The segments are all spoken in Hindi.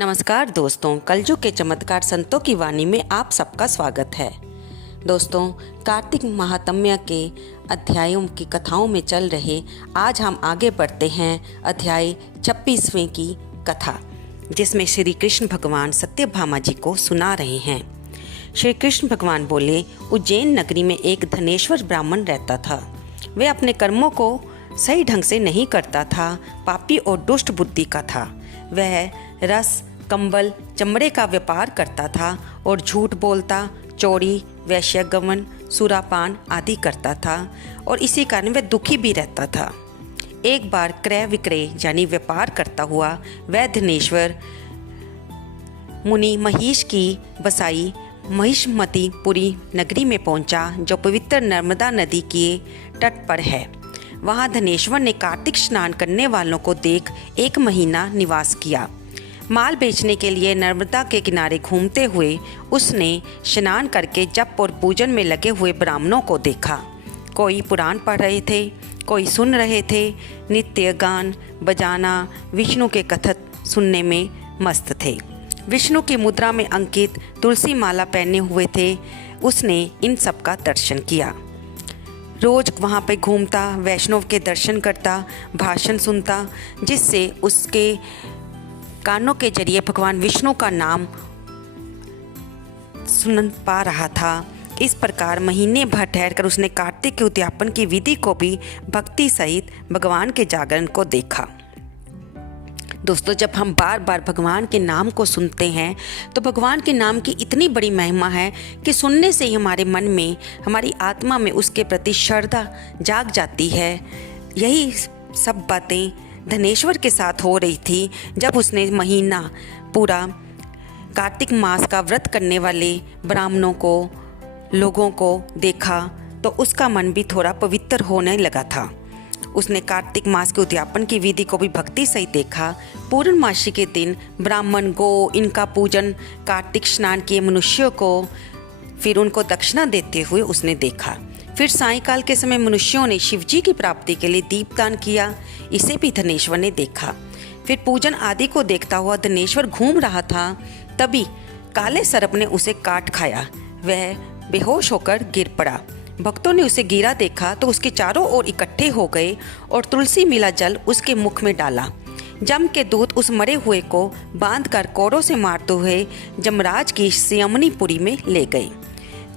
नमस्कार दोस्तों, कलयुग के चमत्कार संतों की वाणी में आप सबका स्वागत है। दोस्तों, कार्तिक महात्म्य के अध्यायों की कथाओं में चल रहे आज हम आगे बढ़ते हैं अध्याय 26वें की कथा, जिसमें श्री कृष्ण भगवान सत्यभामा जी को सुना रहे हैं। श्री कृष्ण भगवान बोले, उज्जैन नगरी में एक धनेश्वर ब्राह्मण रहता था। वह अपने कर्मों को सही ढंग से नहीं करता था, पापी और दुष्ट बुद्धि का था। वह रस, कंबल, चमड़े का व्यापार करता था और झूठ बोलता, चोरी, वैश्यगमन, सुरापान आदि करता था और इसी कारण वह दुखी भी रहता था। एक बार क्रय विक्रय यानी व्यापार करता हुआ वह धनेश्वर मुनि महिष की बसाई महिषमतीपुरी नगरी में पहुंचा, जो पवित्र नर्मदा नदी के तट पर है। वहां धनेश्वर ने कार्तिक स्नान करने वालों को देख एक महीना निवास किया। माल बेचने के लिए नर्मदा के किनारे घूमते हुए उसने स्नान करके जप और पूजन में लगे हुए ब्राह्मणों को देखा। कोई पुराण पढ़ रहे थे, कोई सुन रहे थे, नित्य गान बजाना, विष्णु के कथन सुनने में मस्त थे। विष्णु की मुद्रा में अंकित तुलसी माला पहने हुए थे। उसने इन सब का दर्शन किया। रोज वहाँ पे घूमता, वैष्णव के दर्शन करता, भाषण सुनता, जिससे उसके कानों के जरिए भगवान विष्णु का नाम सुन पा रहा था। इस प्रकार महीने भर ठहरकर उसने कार्तिक के उद्यापन की विधि को भी भक्ति सहित भगवान के जागरण को देखा। दोस्तों, जब हम बार बार भगवान के नाम को सुनते हैं तो भगवान के नाम की इतनी बड़ी महिमा है कि सुनने से ही हमारे मन में, हमारी आत्मा में उसके प्रति श्रद्धा जाग जाती है। यही सब बातें धनेश्वर के साथ हो रही थी जब उसने महीना पूरा कार्तिक मास का व्रत करने वाले ब्राह्मणों को, लोगों को देखा तो उसका मन भी थोड़ा पवित्र होने लगा था। उसने कार्तिक मास के उद्यापन की विधि को भी भक्ति सहित देखा। पूर्णमासी के दिन ब्राह्मण गो इनका पूजन, कार्तिक स्नान किए मनुष्यों को फिर उनको दक्षिणा देते हुए उसने देखा। फिर सायंकाल के समय मनुष्यों ने शिवजी की प्राप्ति के लिए दीपदान किया। इसे भी धनेश्वर ने देखा। फिर पूजन आदि को देखता हुआ धनेश्वर घूम रहा था, तभी काले सर्प ने उसे काट खाया। वह बेहोश होकर गिर पड़ा। भक्तों ने उसे गिरा देखा तो उसके चारों ओर इकट्ठे हो गए और तुलसी मिला जल उसके मुख में डाला। जम के दूत उस मरे हुए को बांधकर कोरों से मारते हुए जमराज की सियमनीपुरी में ले गए।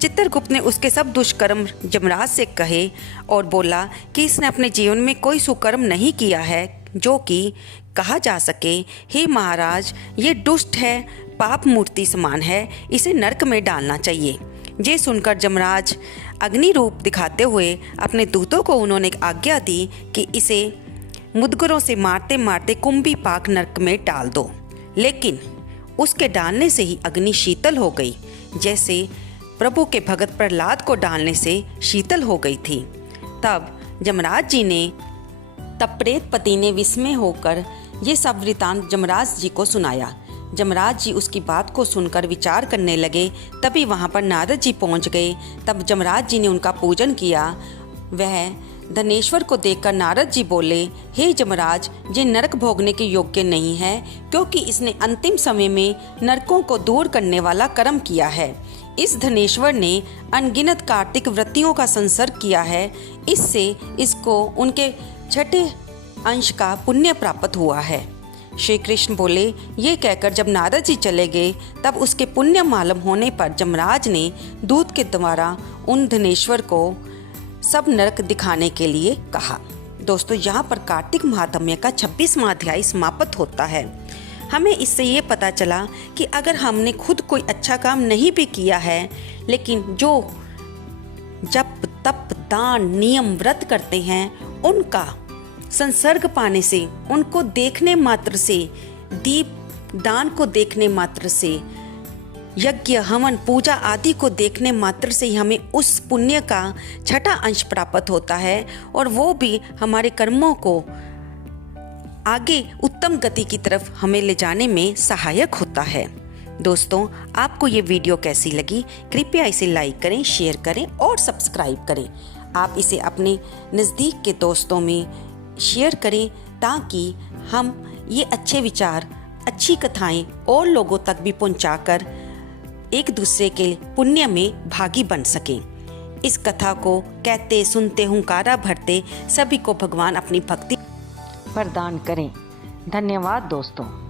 चित्रगुप्त ने उसके सब दुष्कर्म जमराज से कहे और बोला कि इसने अपने जीवन में कोई सुकर्म नहीं किया है जो कि कहा जा सके। हे महाराज, ये दुष्ट है, पाप मूर्ति समान है, इसे नरक में डालना चाहिए। ये सुनकर जमराज अग्नि रूप दिखाते हुए अपने दूतों को उन्होंने आज्ञा दी कि इसे मुदगरों से मारते मारते कुंभी पाक नरक में डाल दो। लेकिन उसके डालने से ही अग्नि शीतल हो गई, जैसे प्रभु के भगत प्रहलाद को डालने से शीतल हो गई थी। तब जमराज जी ने तप्रेत पति ने विस्मय होकर ये सब वृतांत जमराज जी को सुनाया। जमराज जी उसकी बात को सुनकर विचार करने लगे। तभी वहाँ पर नारद जी पहुँच गए। तब जमराज जी ने उनका पूजन किया। वह धनेश्वर को देखकर नारद जी बोले, हे जमराज, ये नरक भोगने के योग्य नहीं है, क्योंकि इसने अंतिम समय में नरकों को दूर करने वाला कर्म किया है। इस धनेश्वर ने अनगिनत कार्तिक व्रतियों का संसर्ग किया है, इससे इसको उनके छठे अंश का पुण्य प्राप्त हुआ है। श्री कृष्ण बोले। ये कहकर जब नारद जी चले गए तब उसके पुण्य मालूम होने पर जमराज ने दूत के द्वारा उन धनेश्वर को सब नरक दिखाने के लिए कहा। दोस्तों, यहाँ पर कार्तिक महात्म्य का 26वां अध्याय समाप्त होता है। हमें इससे ये पता चला कि अगर हमने खुद कोई अच्छा काम नहीं भी किया है, लेकिन जो जप तप दान नियम व्रत करते हैं, उनका संसर्ग पाने से, उनको देखने मात्र से, दीप दान को देखने मात्र से, यज्ञ हवन पूजा आदि को देखने मात्र से ही हमें उस पुण्य का छठा अंश प्राप्त होता है और वो भी हमारे कर्मों को आगे उत्तम गति की तरफ हमें ले जाने में सहायक होता है। दोस्तों, आपको ये वीडियो कैसी लगी? कृपया इसे लाइक करें, शेयर करें और सब्सक्राइब करें। आप इसे अपने नज़दीक के दोस्तों में शेयर करें ताकि हम ये अच्छे विचार अच्छी कथाएं और लोगों तक भी पहुंचाकर एक दूसरे के पुण्य में भागी बन सकें। इस कथा को कहते सुनते हुंकारा भरते सभी को भगवान अपनी भक्ति प्रदान करें। धन्यवाद दोस्तों।